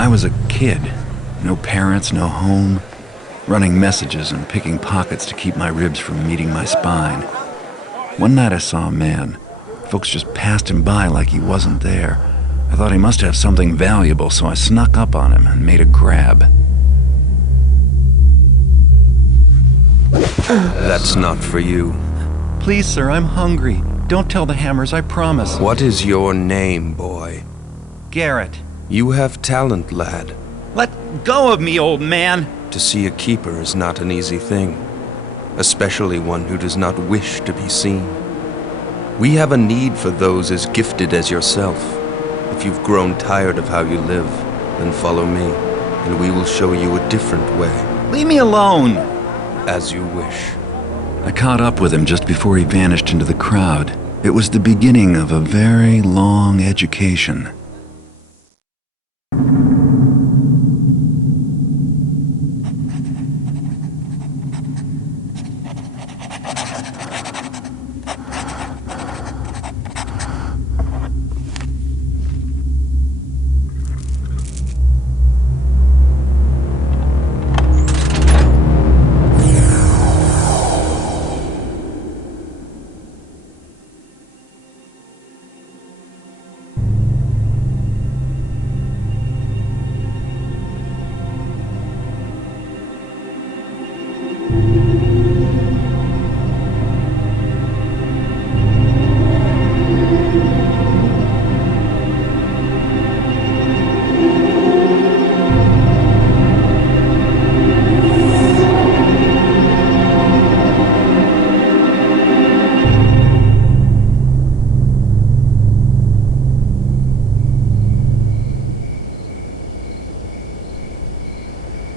I was a kid. No parents, no home. Running messages and picking pockets to keep my ribs from meeting my spine. One night I saw a man. Folks just passed him by like he wasn't there. I thought he must have something valuable, so I snuck up on him and made a grab. That's not for you. Please, sir, I'm hungry. Don't tell the Hammers, I promise. What is your name, boy? Garrett. You have talent, lad. Let go of me, old man! To see a keeper is not an easy thing, especially one who does not wish to be seen. We have a need for those as gifted as yourself. If you've grown tired of how you live, then follow me, and we will show you a different way. Leave me alone! As you wish. I caught up with him just before he vanished into the crowd. It was the beginning of a very long education.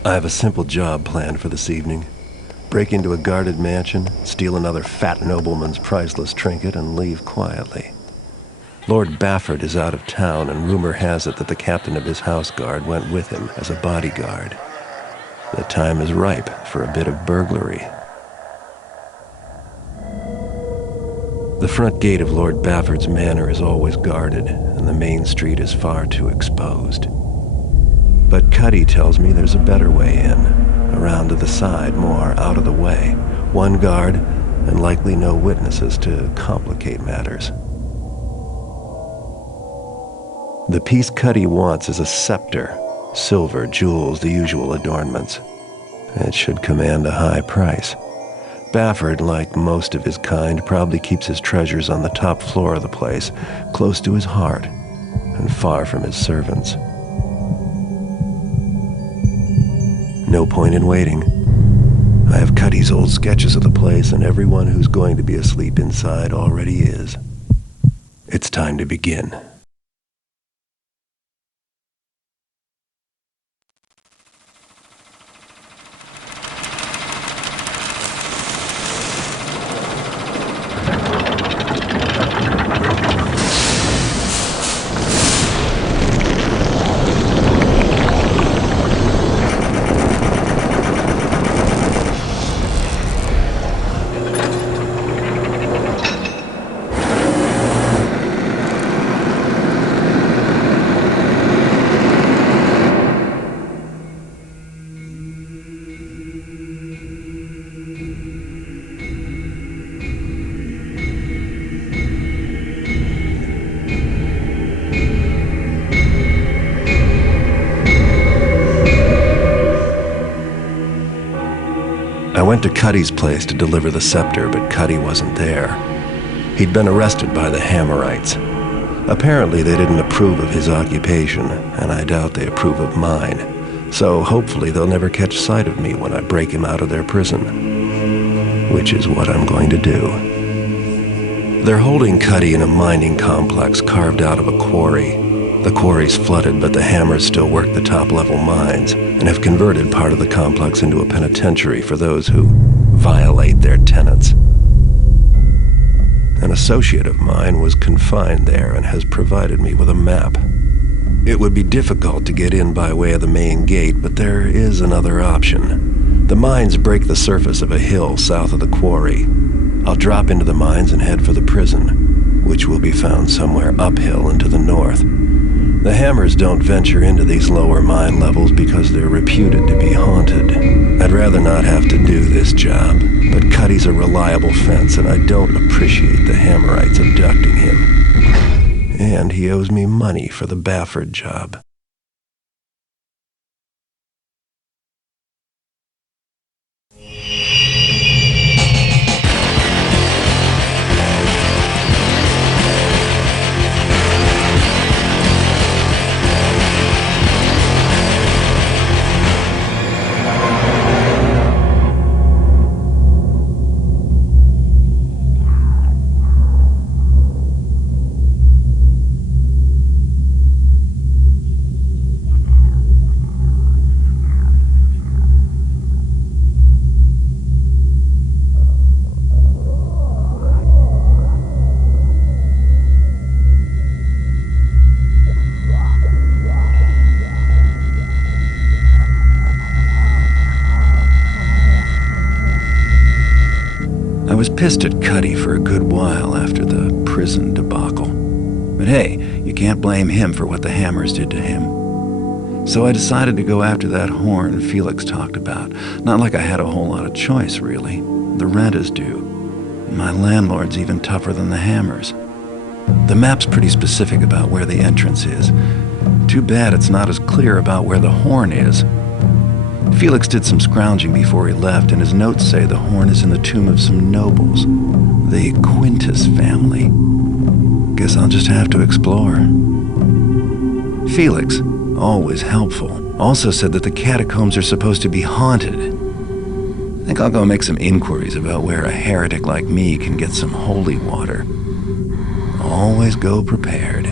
I have a simple job planned for this evening. Break into a guarded mansion, steal another fat nobleman's priceless trinket, and leave quietly. Lord Bafford is out of town, and rumor has it that the captain of his house guard went with him as a bodyguard. The time is ripe for a bit of burglary. The front gate of Lord Bafford's manor is always guarded, and the main street is far too exposed. But Cuddy tells me there's a better way in, around to the side, more out of the way. One guard, and likely no witnesses to complicate matters. The piece Cuddy wants is a scepter, silver, jewels, the usual adornments. It should command a high price. Bafford, like most of his kind, probably keeps his treasures on the top floor of the place, close to his heart, and far from his servants. No point in waiting. I have Cuddy's old sketches of the place, and everyone who's going to be asleep inside already is. It's time to begin. I went to Cuddy's place to deliver the scepter, but Cuddy wasn't there. He'd been arrested by the Hammerites. Apparently they didn't approve of his occupation, and I doubt they approve of mine. So hopefully they'll never catch sight of me when I break him out of their prison. Which is what I'm going to do. They're holding Cuddy in a mining complex carved out of a quarry. The quarry's flooded, but the Hammers still work the top-level mines and have converted part of the complex into a penitentiary for those who violate their tenets. An associate of mine was confined there and has provided me with a map. It would be difficult to get in by way of the main gate, but there is another option. The mines break the surface of a hill south of the quarry. I'll drop into the mines and head for the prison, which will be found somewhere uphill and to the north. The Hammers don't venture into these lower mine levels because they're reputed to be haunted. I'd rather not have to do this job, but Cuddy's a reliable fence, and I don't appreciate the Hammerites abducting him. And he owes me money for the Bafford job. I was pissed at Cuddy for a good while after the prison debacle. But hey, you can't blame him for what the Hammers did to him. So I decided to go after that horn Felix talked about. Not like I had a whole lot of choice, really. The rent is due. My landlord's even tougher than the Hammers. The map's pretty specific about where the entrance is. Too bad it's not as clear about where the horn is. Felix did some scrounging before he left, and his notes say the horn is in the tomb of some nobles, the Quintus family. Guess I'll just have to explore. Felix, always helpful, also said that the catacombs are supposed to be haunted. I think I'll go make some inquiries about where a heretic like me can get some holy water. Always go prepared.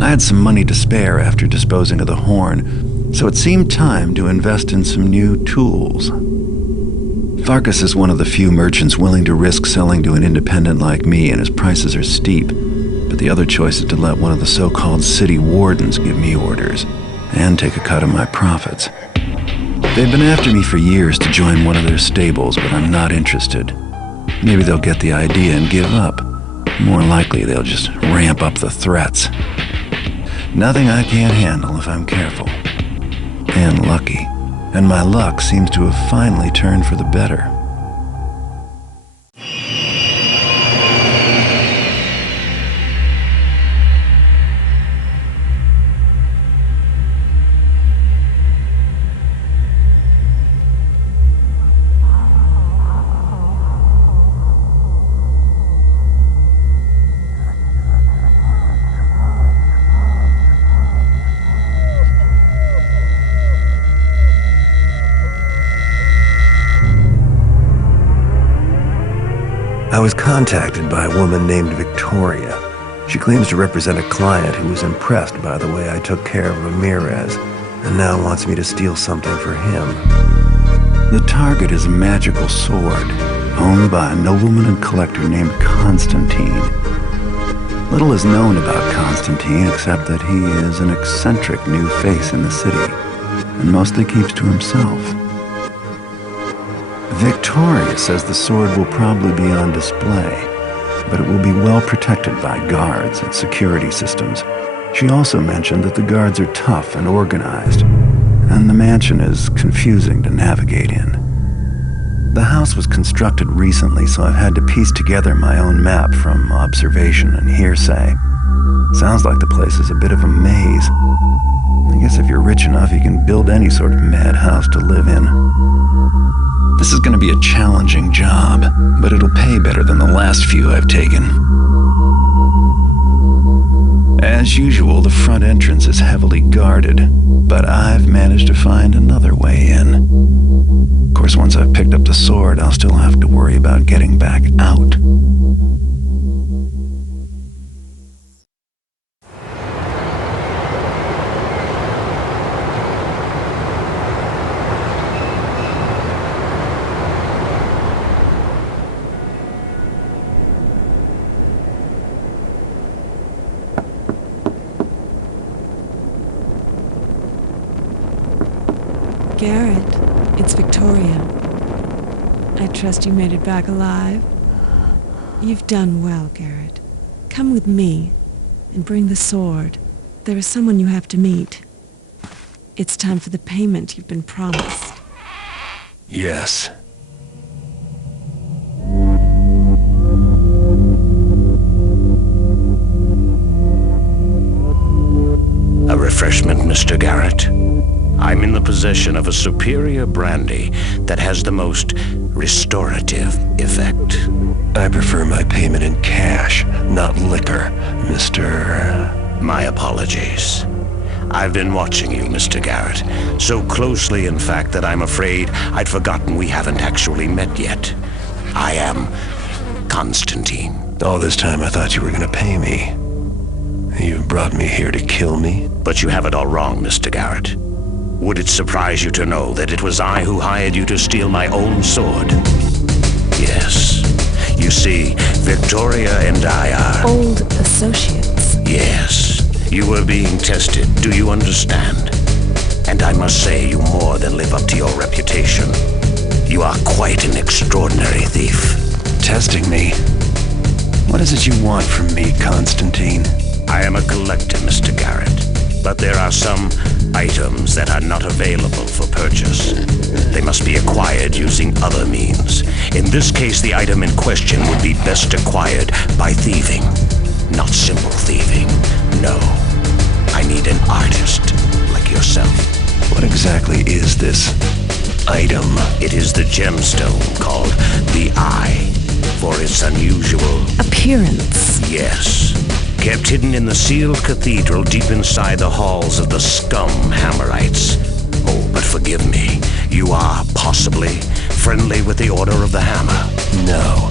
I had some money to spare after disposing of the horn, so it seemed time to invest in some new tools. Farkas is one of the few merchants willing to risk selling to an independent like me, and his prices are steep. But the other choice is to let one of the so-called city wardens give me orders, and take a cut of my profits. They've been after me for years to join one of their stables, but I'm not interested. Maybe they'll get the idea and give up. More likely, they'll just ramp up the threats. Nothing I can't handle if I'm careful. And lucky. And my luck seems to have finally turned for the better. I was contacted by a woman named Victoria. She claims to represent a client who was impressed by the way I took care of Ramirez, and now wants me to steal something for him. The target is a magical sword, owned by a nobleman and collector named Constantine. Little is known about Constantine except that he is an eccentric new face in the city, and mostly keeps to himself. Victoria says the sword will probably be on display, but it will be well protected by guards and security systems. She also mentioned that the guards are tough and organized, and the mansion is confusing to navigate in. The house was constructed recently, so I've had to piece together my own map from observation and hearsay. Sounds like the place is a bit of a maze. I guess if you're rich enough, you can build any sort of madhouse to live in. This is going to be a challenging job, but it'll pay better than the last few I've taken. As usual, the front entrance is heavily guarded, but I've managed to find another way in. Of course, once I've picked up the sword, I'll still have to worry about getting back out. Garrett, it's Victoria. I trust you made it back alive. You've done well, Garrett. Come with me and bring the sword. There is someone you have to meet. It's time for the payment you've been promised. Yes. A refreshment, Mr. Garrett. I'm in the possession of a superior brandy that has the most restorative effect. I prefer my payment in cash, not liquor, Mr. My apologies. I've been watching you, Mr. Garrett, so closely, in fact, that I'm afraid I'd forgotten we haven't actually met yet. I am Constantine. All this time I thought you were gonna pay me. You brought me here to kill me? But you have it all wrong, Mr. Garrett. Would it surprise you to know that it was I who hired you to steal my own sword? Yes. You see, Victoria and I are... Old associates. Yes. You were being tested, do you understand? And I must say you more than live up to your reputation. You are quite an extraordinary thief. Testing me? What is it you want from me, Constantine? I am a collector, Mr. Garrett, but there are some items that are not available for purchase. They must be acquired using other means. In this case, the item in question would be best acquired by thieving. Not simple thieving, no. I need an artist like yourself. What exactly is this item? It is the gemstone called the Eye, for its unusual appearance. Yes. Kept hidden in the sealed cathedral deep inside the halls of the scum Hammerites. Oh, but forgive me. You are, possibly, friendly with the Order of the Hammer. No.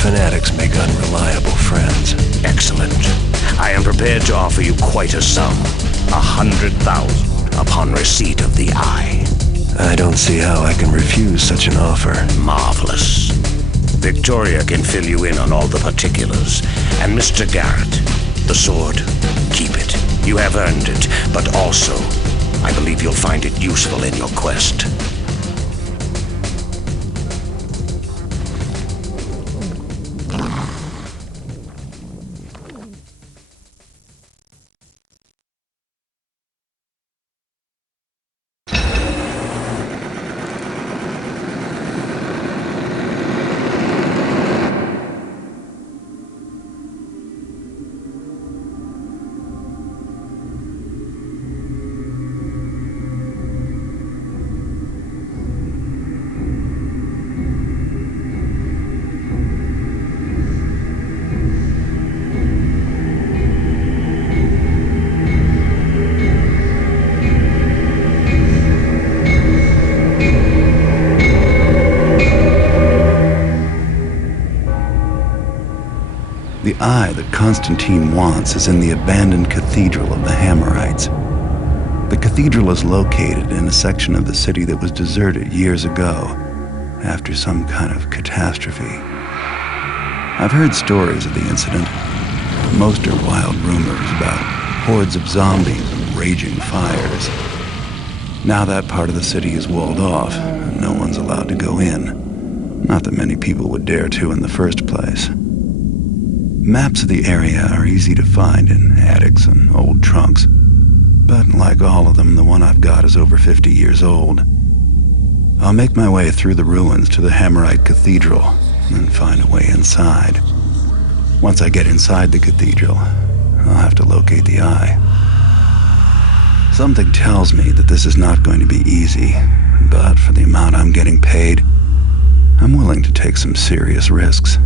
Fanatics make unreliable friends. Excellent. I am prepared to offer you quite a sum. 100,000 upon receipt of the Eye. I don't see how I can refuse such an offer. Marvelous. Victoria can fill you in on all the particulars. And Mr. Garrett, the sword, keep it. You have earned it, but also, I believe you'll find it useful in your quest. The eye that Constantine wants is in the abandoned cathedral of the Hammerites. The cathedral is located in a section of the city that was deserted years ago, after some kind of catastrophe. I've heard stories of the incident. Most are wild rumors about hordes of zombies and raging fires. Now that part of the city is walled off, and no one's allowed to go in. Not that many people would dare to in the first place. Maps of the area are easy to find in attics and old trunks, but like all of them, the one I've got is over 50 years old. I'll make my way through the ruins to the Hammerite Cathedral and find a way inside. Once I get inside the cathedral, I'll have to locate the eye. Something tells me that this is not going to be easy, but for the amount I'm getting paid, I'm willing to take some serious risks.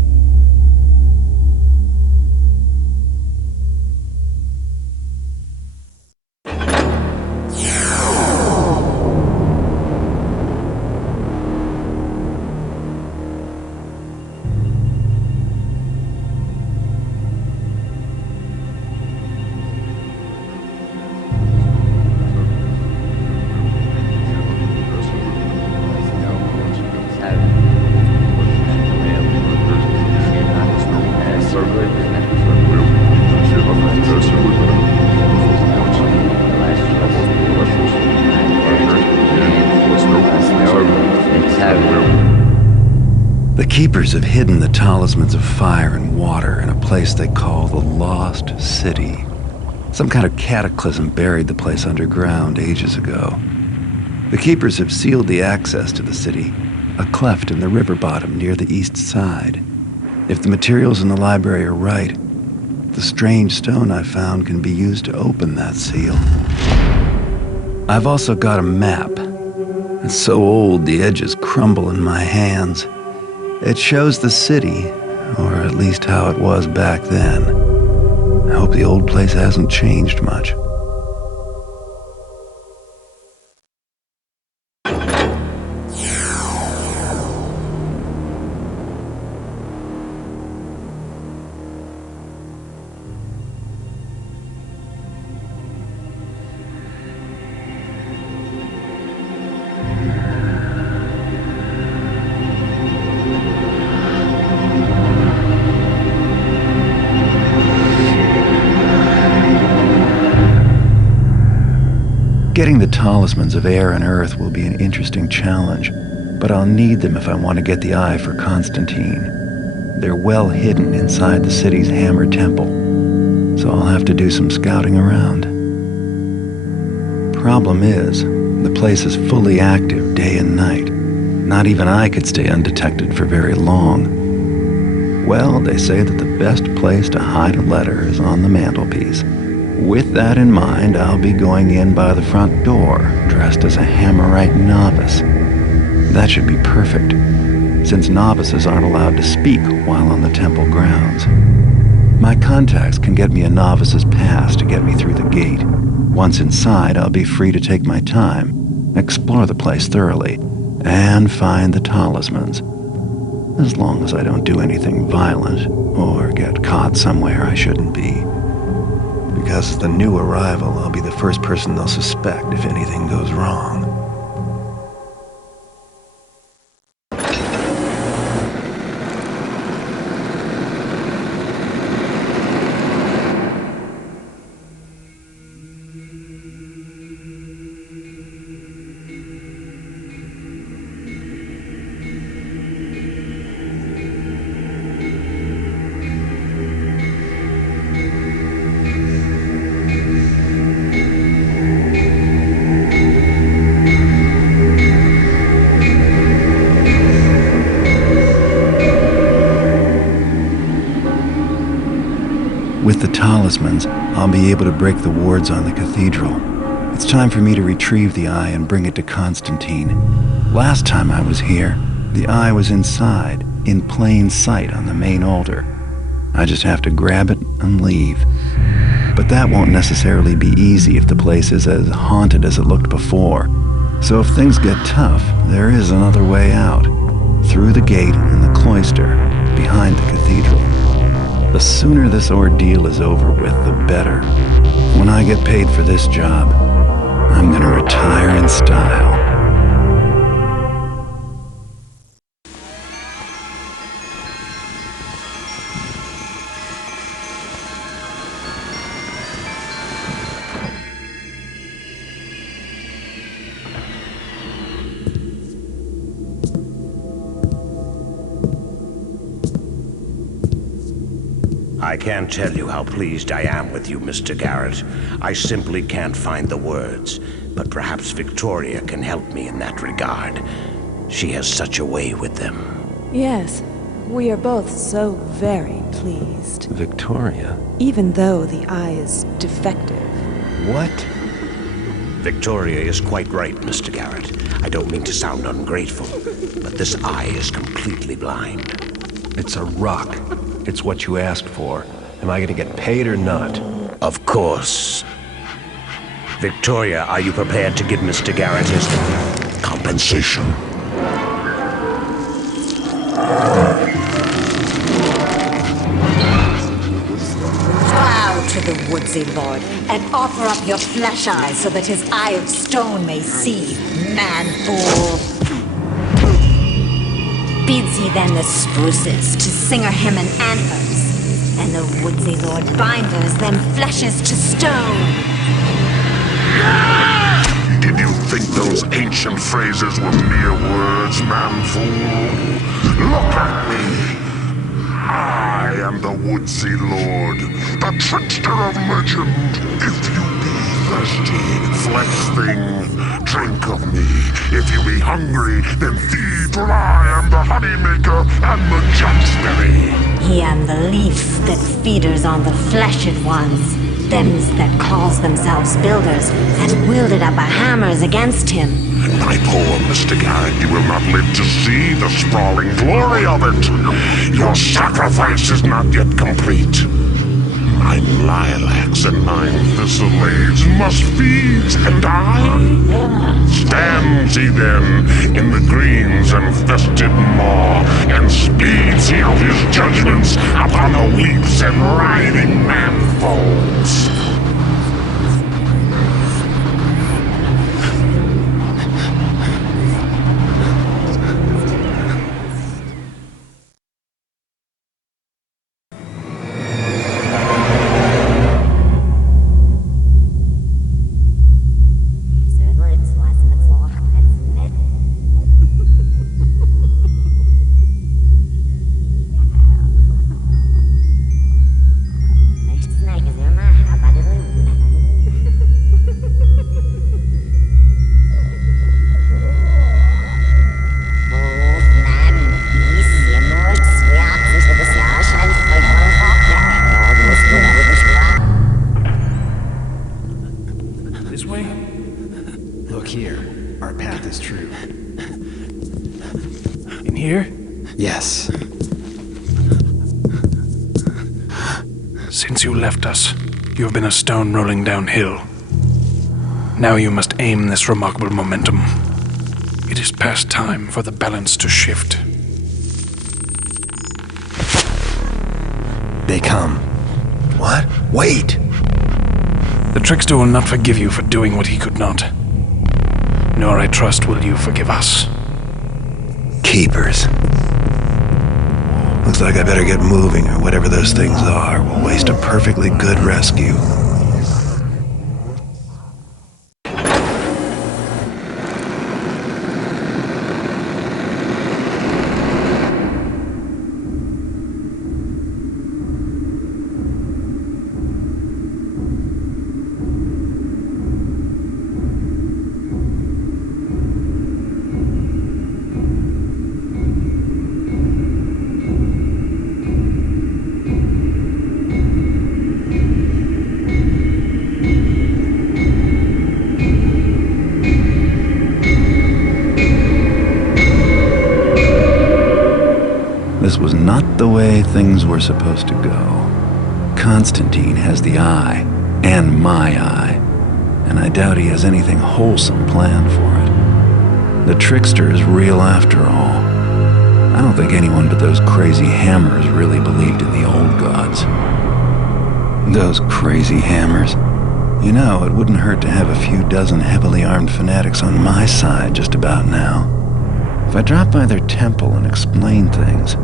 Keepers have hidden the talismans of fire and water in a place they call the Lost City. Some kind of cataclysm buried the place underground ages ago. The Keepers have sealed the access to the city, a cleft in the river bottom near the east side. If the materials in the library are right, the strange stone I found can be used to open that seal. I've also got a map. It's so old the edges crumble in my hands. It shows the city, or at least how it was back then. I hope the old place hasn't changed much. Getting the talismans of air and earth will be an interesting challenge, but I'll need them if I want to get the eye for Constantine. They're well hidden inside the city's Hammer Temple, so I'll have to do some scouting around. Problem is, the place is fully active day and night. Not even I could stay undetected for very long. Well, they say that the best place to hide a letter is on the mantelpiece. With that in mind, I'll be going in by the front door, dressed as a Hammerite novice. That should be perfect, since novices aren't allowed to speak while on the temple grounds. My contacts can get me a novice's pass to get me through the gate. Once inside, I'll be free to take my time, explore the place thoroughly, and find the talismans. As long as I don't do anything violent, or get caught somewhere I shouldn't be. Because as the new arrival, I'll be the first person they'll suspect if anything goes wrong. With the talismans, I'll be able to break the wards on the cathedral. It's time for me to retrieve the eye and bring it to Constantine. Last time I was here, the eye was inside, in plain sight on the main altar. I just have to grab it and leave. But that won't necessarily be easy if the place is as haunted as it looked before. So if things get tough, there is another way out. Through the gate and the cloister, behind the cathedral. The sooner this ordeal is over with, the better. When I get paid for this job, I'm gonna retire in style. I can't tell you how pleased I am with you, Mr. Garrett. I simply can't find the words, but perhaps Victoria can help me in that regard. She has such a way with them. Yes, we are both so very pleased. Victoria? Even though the eye is defective. What? Victoria is quite right, Mr. Garrett. I don't mean to sound ungrateful, but this eye is completely blind. It's a rock. It's what you asked for. Am I gonna get paid or not? Of course. Victoria, are you prepared to give Mr. Garrett his compensation? Bow to the woodsy lord, and offer up your flesh eyes so that his eye of stone may see, man-fool. Bids he then the spruces to singer him in anthems, and the woodsy lord binders them fleshes to stone. Did you think those ancient phrases were mere words, man-fool? Look at me! I am the Woodsy Lord, the trickster of legend. If you be thirsty, flesh thing, drink of me. If you be hungry, then feed, for I am the honeymaker and the judgeberry. He am the leaf that feeders on the fleshed ones, thems that calls themselves builders, and wielded up a hammers against him. My poor Mr. Garrett, you will not live to see the sprawling glory of it. Your sacrifice is not yet complete. 9 lilacs and 9 thistleades must feed and die. Stands he then in the greens and festive maw, and speeds he out his judgments upon the weeps and writhing man-folds. Yes. Since you left us, you have been a stone rolling downhill. Now you must aim this remarkable momentum. It is past time for the balance to shift. They come. What? Wait! The trickster will not forgive you for doing what he could not. Nor, I trust, will you forgive us. Keepers. Looks like I better get moving, or whatever those things are will waste a perfectly good rescue. This was not the way things were supposed to go. Constantine has the eye, and my eye, and I doubt he has anything wholesome planned for it. The trickster is real after all. I don't think anyone but those crazy hammers really believed in the old gods. Those crazy hammers. You know, it wouldn't hurt to have a few dozen heavily armed fanatics on my side just about now. If I drop by their temple and explain things,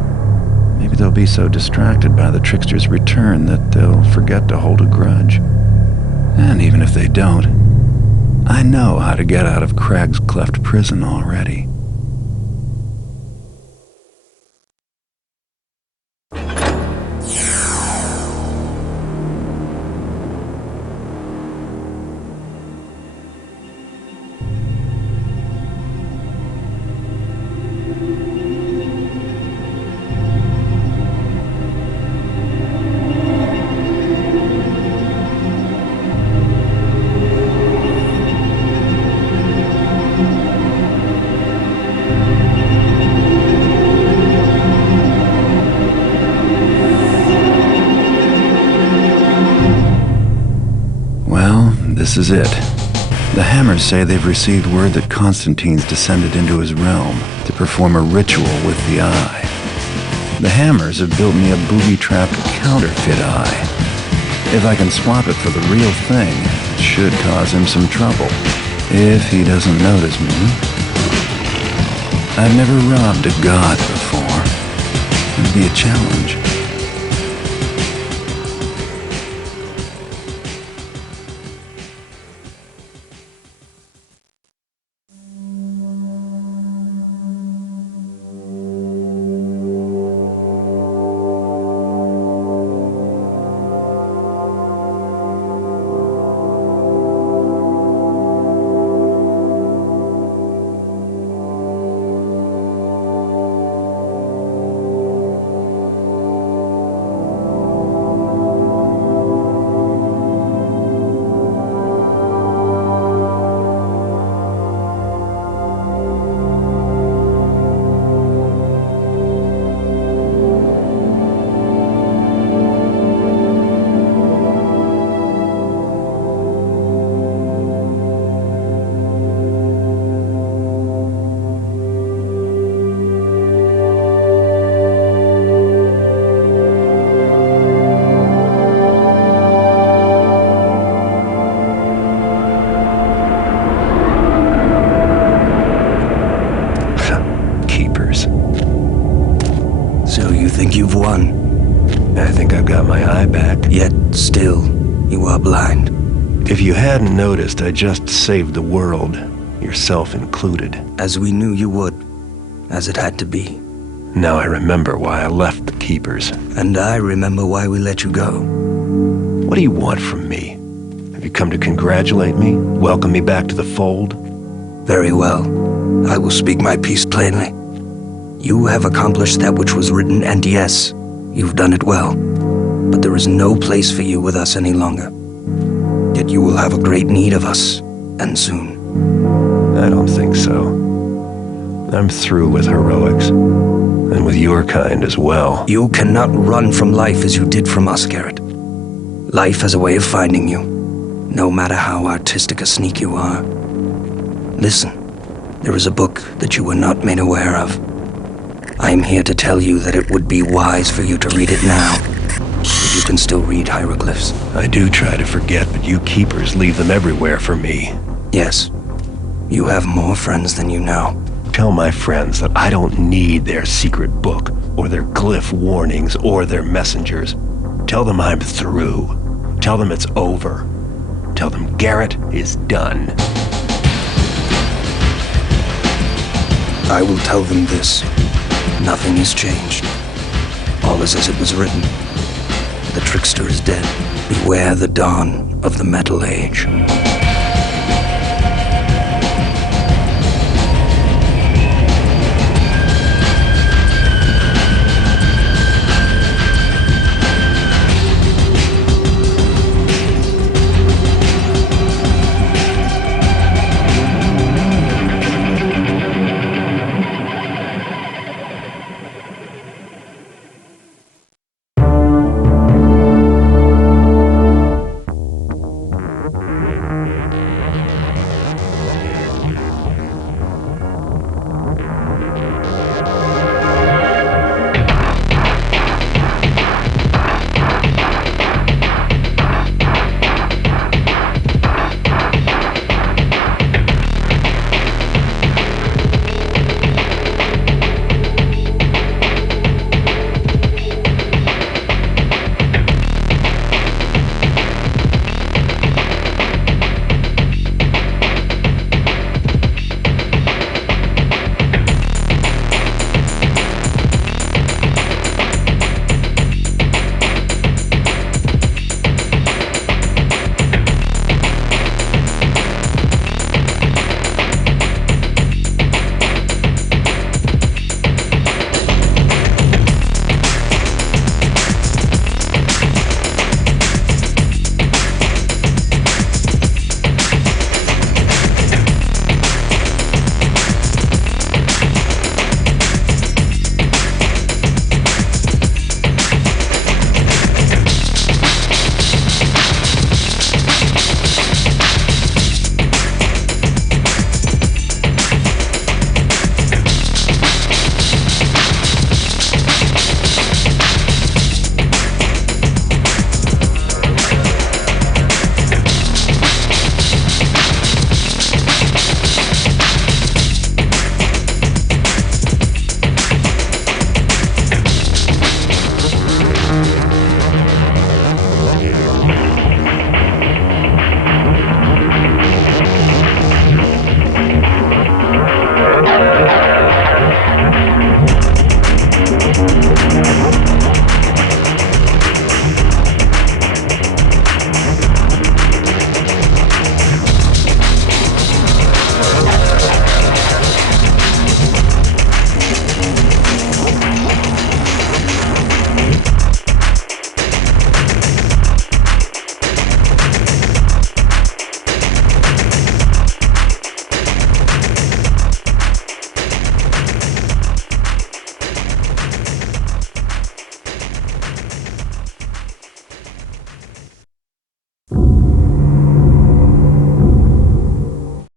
maybe they'll be so distracted by the trickster's return that they'll forget to hold a grudge. And even if they don't, I know how to get out of Craig's Cleft prison already. This is it. The Hammers say they've received word that Constantine's descended into his realm to perform a ritual with the eye. The Hammers have built me a booby-trapped counterfeit eye. If I can swap it for the real thing, it should cause him some trouble. If he doesn't notice me. I've never robbed a god before. It'd be a challenge. kind. If you hadn't noticed, I just saved the world, yourself included. As we knew you would, as it had to be. Now I remember why I left the Keepers. And I remember why we let you go. What do you want from me? Have you come to congratulate me? Welcome me back to the fold? Very well. I will speak my piece plainly. You have accomplished that which was written, and yes, you've done it well. But there is no place for you with us any longer. Yet you will have a great need of us, and soon. I don't think so. I'm through with heroics. And with your kind as well. You cannot run from life as you did from us, Garrett. Life has a way of finding you, no matter how artistic a sneak you are. Listen, there is a book that you were not made aware of. I am here to tell you that it would be wise for you to read it now, if you can still read hieroglyphs. I do try to forget, but you Keepers leave them everywhere for me. Yes, you have more friends than you know. Tell my friends that I don't need their secret book, or their glyph warnings, or their messengers. Tell them I'm through. Tell them it's over. Tell them Garrett is done. I will tell them this. Nothing has changed. All is as it was written. The trickster is dead. Beware the dawn of the Metal Age.